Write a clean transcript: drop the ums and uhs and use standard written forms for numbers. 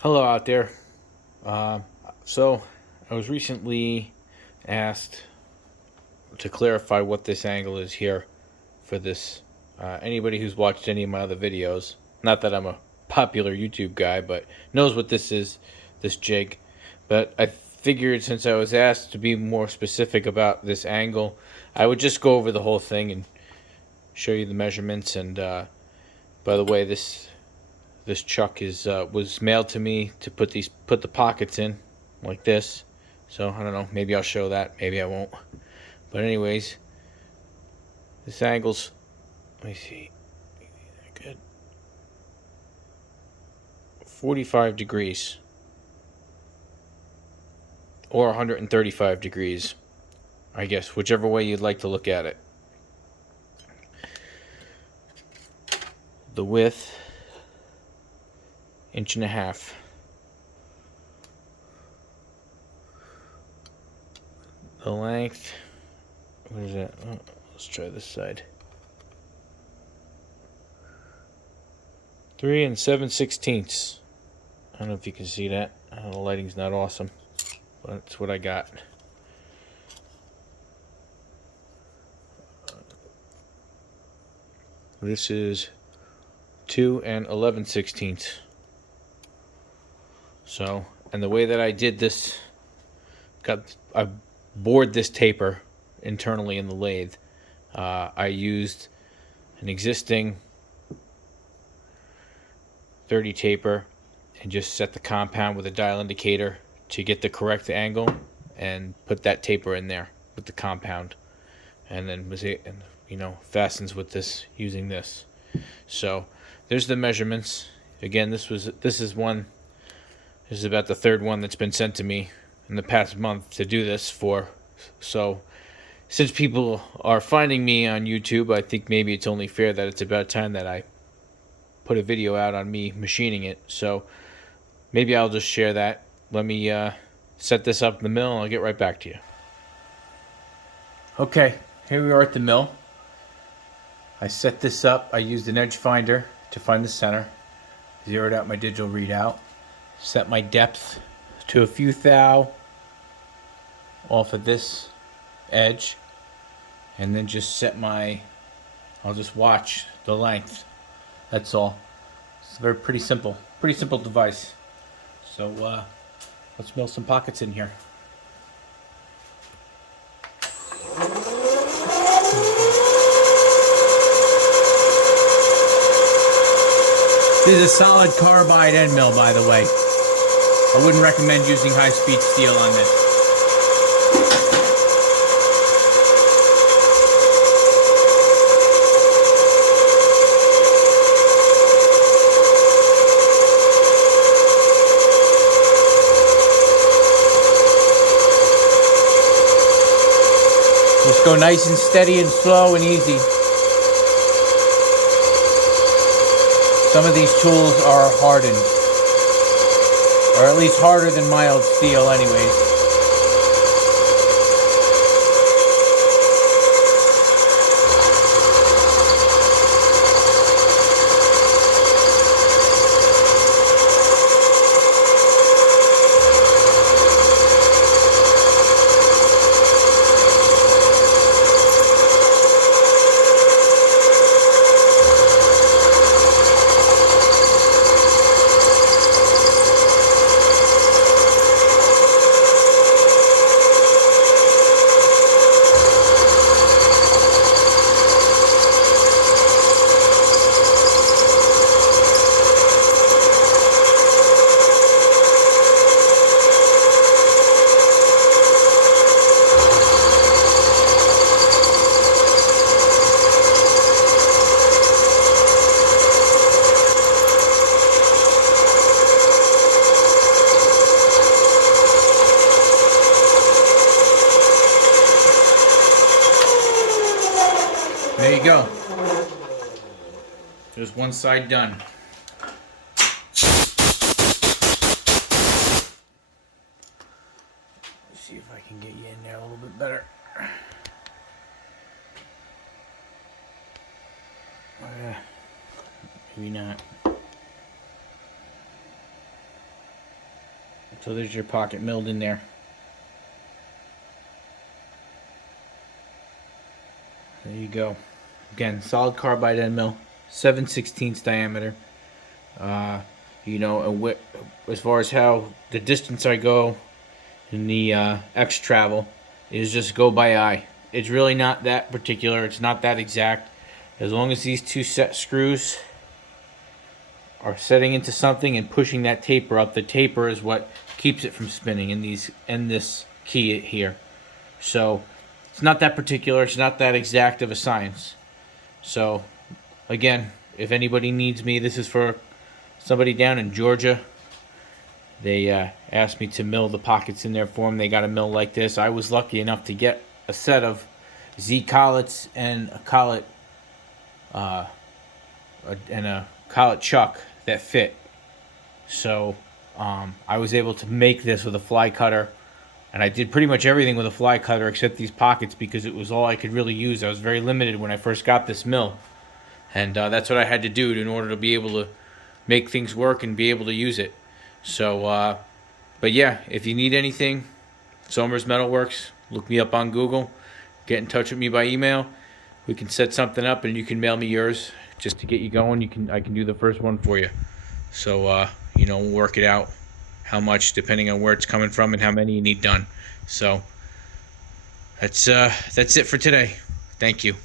Hello out there. Uh, so, I was recently asked to clarify what this angle is here for this. Anybody who's watched any of my other videos, not that I'm a popular YouTube guy, but knows what this is, this jig. But I figured since I was asked to be more specific about this angle, I would just go over the whole thing and show you the measurements. And by the way, this chuck is was mailed to me to put the pockets in like this. So I don't know, maybe I'll show that, maybe I won't. But anyways, this angle's, let me see, good, 45 degrees or 135 degrees, I guess, whichever way you'd like to look at it. The width, inch and a half. The length, what is that? Oh, let's try this side. 3 7/16. I don't know if you can see that. The lighting's not awesome, but that's what I got. This is 2 11/16. So, and the way that I did this, I bored this taper internally in the lathe. I used an existing 30 taper and just set the compound with a dial indicator to get the correct angle and put that taper in there with the compound, and then fastens with this using this. So there's the measurements. Again, this is about the third one that's been sent to me in the past month to do this for. So since people are finding me on YouTube, I think maybe it's only fair that it's about time that I put a video out on me machining it. So maybe I'll just share that. Let me set this up in the mill and I'll get right back to you. Okay, here we are at the mill. I set this up. I used an edge finder to find the center. Zeroed out my digital readout. Set my depth to a few thou off of this edge. And then just set I'll just watch the length. That's all. It's pretty simple device. So let's mill some pockets in here. This is a solid carbide end mill, by the way. I wouldn't recommend using high-speed steel on this. Just go nice and steady and slow and easy. Some of these tools are hardened, or at least harder than mild steel anyways. There you go. There's one side done. Let's see if I can get you in there a little bit better. Maybe not. So there's your pocket milled in there. There you go. Again, solid carbide end mill, 7/16 diameter. You know, as far as how the distance I go in the X travel is just go by eye. It's really not that particular. It's not that exact. As long as these two set screws are setting into something and pushing that taper up, the taper is what keeps it from spinning in this key here. So it's not that particular. It's not that exact of a science. So again, if anybody needs me, this is for somebody down in Georgia. They asked me to mill the pockets in there for them. They got a mill like this. I was lucky enough to get a set of Z collets and a collet chuck that fit. So I was able to make this with a fly cutter, and I did pretty much everything with a fly cutter except these pockets because it was all I could really use. I was very limited when I first got this mill, and that's what I had to do in order to be able to make things work and be able to use it. So, but yeah, if you need anything, Somers Metalworks, look me up on Google, get in touch with me by email. We can set something up and you can mail me yours just to get you going. I can do the first one for you. So, you know, we'll work it out how much depending on where it's coming from and how many you need done. So that's it for today. Thank you.